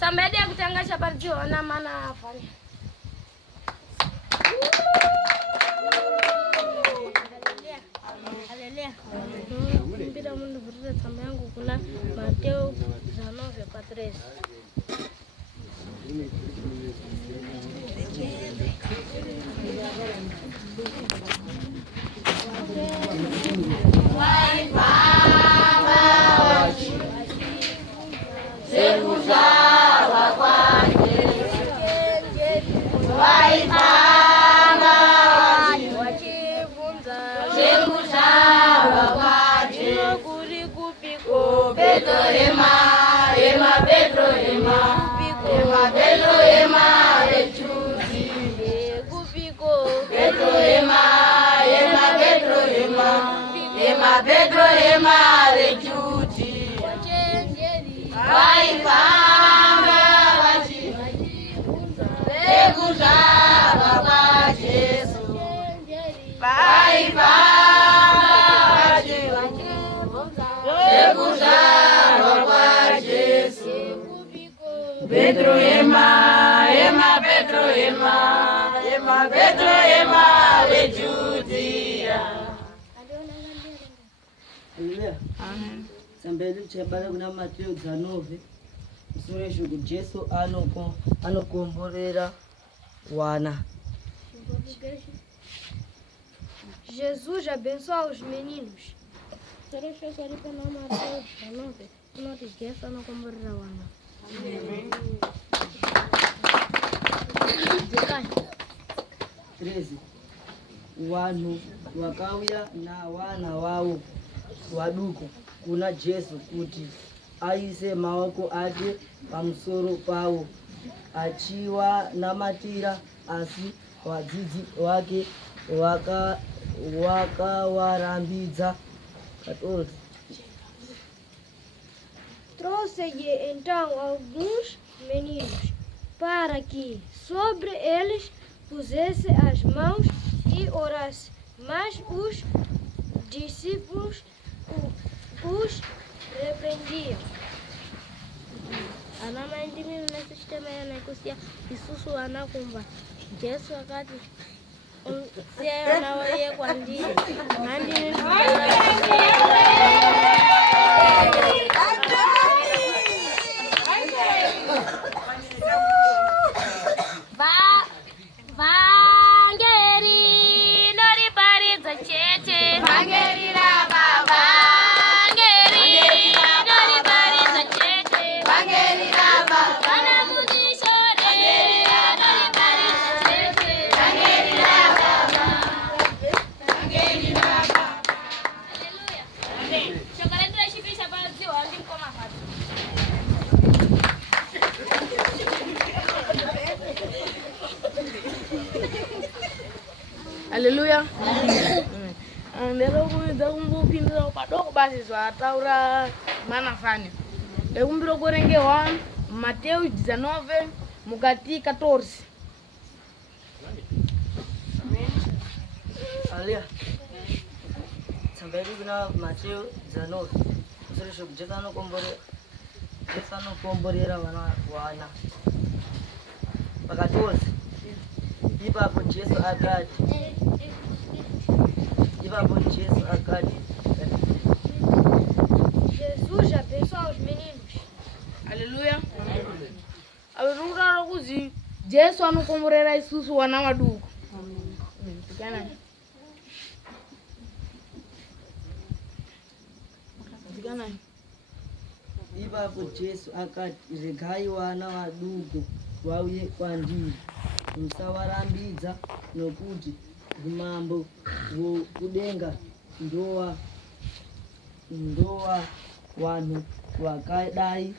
Samedi ya kutangasha barjo na maana afanye. Haleluya. Mpira mundu vuruza tamba yangu kuna Mateo 19:4. Pedro ema de Judy. Vai fama wachi. Leguzava kwa Yesu. Vai fama wachi. Leguzava kwa Yesu. Pedro ema Pedro ema Pedro ema de Judy. Amen. Sambeli chepale kuna Mateo 19 msuresho ku Jesu anokomborera wana. Jesus abençoa os meninos. Suresho karibu na Mateo 19 tunaona Yesu anakomborera wana. Amen. 13 Wanhu wakauya na wana wao waduku kuna Jesu kuti aise maoko ake pamusoro pawo achiwa namatira asi wadzidzi wake wakawarambidza. 14 Trouxe-lhe então alguns meninos para que sobre eles pusesse as mãos e orasse, mas os discípulos os repreendiam. Alama ndimi na sistema ya naikusia isusu anakumba Yesu wakati sio na waye kwa ndini ndini Haleluya. Ndelo kuida kumbupindira padoko basi zvataura mana fani. Ekumbiro korenge 1 Mateo 19 mukati 14. Haleluya. Sambeli kuna Mateo 19 msuresho ku Jesu anokomborera wana. Pakati wose ipapo Jesu akati Jesus abençoa os meninos. Haleluya. Averungara kuzi Jesu anokomborera isusu wana waduku. Amen. Ipapo Jesu akati, regai wana waduku wauye kwandiri, musawarambidza nokuti umambo hwekudenga ndowa wanhu wakadai